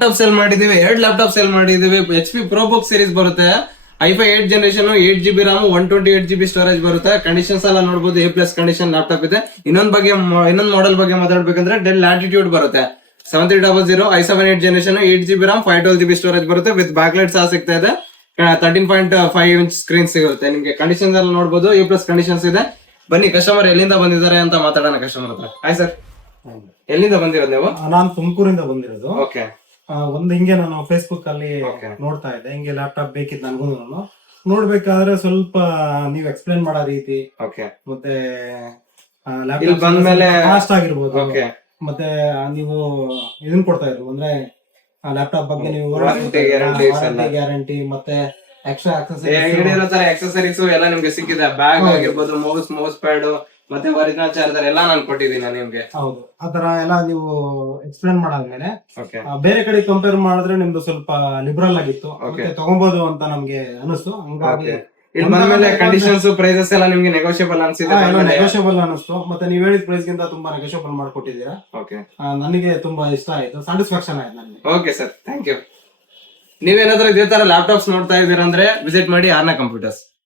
Laptop sale ಮಾಡಿದೀವಿ, 2 laptop sale ಮಾಡಿದೀವಿ. HP ProBook series ಬರುತ್ತೆ, i5 8 generation, 8GB RAM, 128GB storage ಬರುತ್ತೆ. Conditions ಎಲ್ಲ ನೋಡಬಹುದು, A+ ಕಂಡೀಷನ್ ಲ್ಯಾಪ್ಟಾಪ್ ಇದೆ. ಇನ್ನೊಂದು ಮಾಡೆಲ್ ಬಗ್ಗೆ ಮಾತಾಡ್ಬೇಕಂದ್ರೆ ಡೆಲ್ ಲ್ಯಾಟಿಟ್ಯೂಡ್ ಬರುತ್ತೆ 7300 i7 8 generation, 8GB RAM, 512GB storage ಬರುತ್ತೆ. ವಿತ್ ಬ್ಯಾಕ್ಲೈಟ್ ಸಹ ಸಿಗ್ತಾ ಇದೆ. 13.5 ಇಂಚ್ ಸ್ಕ್ರೀನ್ ಸಿಗುತ್ತೆ ನಿಮ್ಗೆ. ಕಂಡೀಷನ್ಸ್ ಎಲ್ಲ ನೋಡಬಹುದು, A+ ಕಂಡೀಷನ್ಸ್ ಇದೆ. ಬನ್ನಿ ಕಸ್ಟಮರ್ ಎಲ್ಲಿಂದ ಬಂದಿದ್ದಾರೆ ಅಂತ ಮಾತಾಡೋಣ ಕಸ್ಟಮರ್ ಹತ್ರ. ಹಾಯ್ ಸರ್, ಎಲ್ಲಿಂದ ಬಂದಿರೋದು ನೀವು? ನಾನು ತುಮಕೂರಿಂದ ಬಂದಿರೋದು. ಓಕೆ. ಒಂದು ಹಿಂಗೆ ನಾನು ಫೇಸ್ಬುಕ್ ಅಲ್ಲಿ ನೋಡ್ತಾ ಇದ್ದೆ, ಹಿಂಗೆ ಲ್ಯಾಪ್ಟಾಪ್ ಬೇಕಿತ್ತು ನನಗೂ. ನೋಡ್ಬೇಕಾದ್ರೆ ಸ್ವಲ್ಪ ನೀವು ಎಕ್ಸ್ಪ್ಲೇನ್ ಮಾಡೋ ರೀತಿ ಮತ್ತೆ ಲ್ಯಾಪ್ಟಾಪ್ ಬಂದ್ಮೇಲೆ ಫಾಸ್ಟ್ ಆಗಿರ್ಬೋದು, ಮತ್ತೆ ನೀವು ಇದನ್ ಕೊಡ್ತಾ ಇದ್ರು ಅಂದ್ರೆ ಲ್ಯಾಪ್ಟಾಪ್ ಬಗ್ಗೆ ನೀವು ಗ್ಯಾರಂಟಿ ಮತ್ತೆ ಎಕ್ಸ್ಟ್ರಾ ಆಕ್ಸೆಸರೀಸ್ ಎಲ್ಲ ನಿಮ್ಗೆ ಸಿಕ್ಕಿದೆ. ಬ್ಯಾಗ್ ಆಗಿರ್ಬೋದು, ಮೌಸ್ ಪ್ಯಾಡ್ ಮತ್ತೆ ಒರಿಜಿನಲ್ ಚಾರ್ಜರ್ ಎಲ್ಲ ನಾನು ಕೊಟ್ಟಿದ್ದೀನಿ ನಿಮ್ಗೆ. ಹೌದು, ಆತರ ಎಲ್ಲ ನೀವು ಎಕ್ಸ್ಪ್ಲೇನ್ ಮಾಡಾದ್ಮೇಲೆ ಬೇರೆ ಕಡೆ ಕಂಪೇರ್ ಮಾಡಿದ್ರೆ ನಿಮ್ದು ಸ್ವಲ್ಪ ಲಿಬರಲ್ ಆಗಿತ್ತು, ತಗೋಬಹುದು ಅಂತ ನಮ್ಗೆ ಅನಿಸ್ತು. ಹಂಗಾಗಿ ಇಲ್ಲಿ ಬಂದ್ಮೇಲೆ ಕಂಡೀಷನ್ಸ್ ಪ್ರೈಸಸ್ ಎಲ್ಲ ನಿಮ್ಗೆ ನೆಗೋಷಿಯಬಲ್ ಅನ್ಸಿದೆ? ನೆಗೋಷಿಯಬಲ್ ಅನಿಸ್ತು. ಮತ್ತೆ ನೀವ್ ಹೇಳಿದ ಪ್ರೈಸ್ ಗಿಂತ ತುಂಬಾ ನೆಗೋಷಿಯಬಲ್ ಮಾಡ್ಕೊಟ್ಟಿದ್ದೀರಾ. ನನಗೆ ತುಂಬಾ ಇಷ್ಟ ಆಯ್ತು, ಸ್ಯಾಟಿಸ್ಫ್ಯಾಕ್ಷನ್ ಆಯ್ತು ನನಗೆ. Okay sir, thank you. ನೀವೇನಾದ್ರೂ ಇದೇ ತರ ಲ್ಯಾಪ್ಟಾಪ್ಸ್ ನೋಡ್ತಾ ಇದ್ದೀರಾ ಅಂದ್ರೆ ವಿಸಿಟ್ ಮಾಡಿ ಆರ್ನ ಕಂಪ್ಯೂಟರ್ಸ್.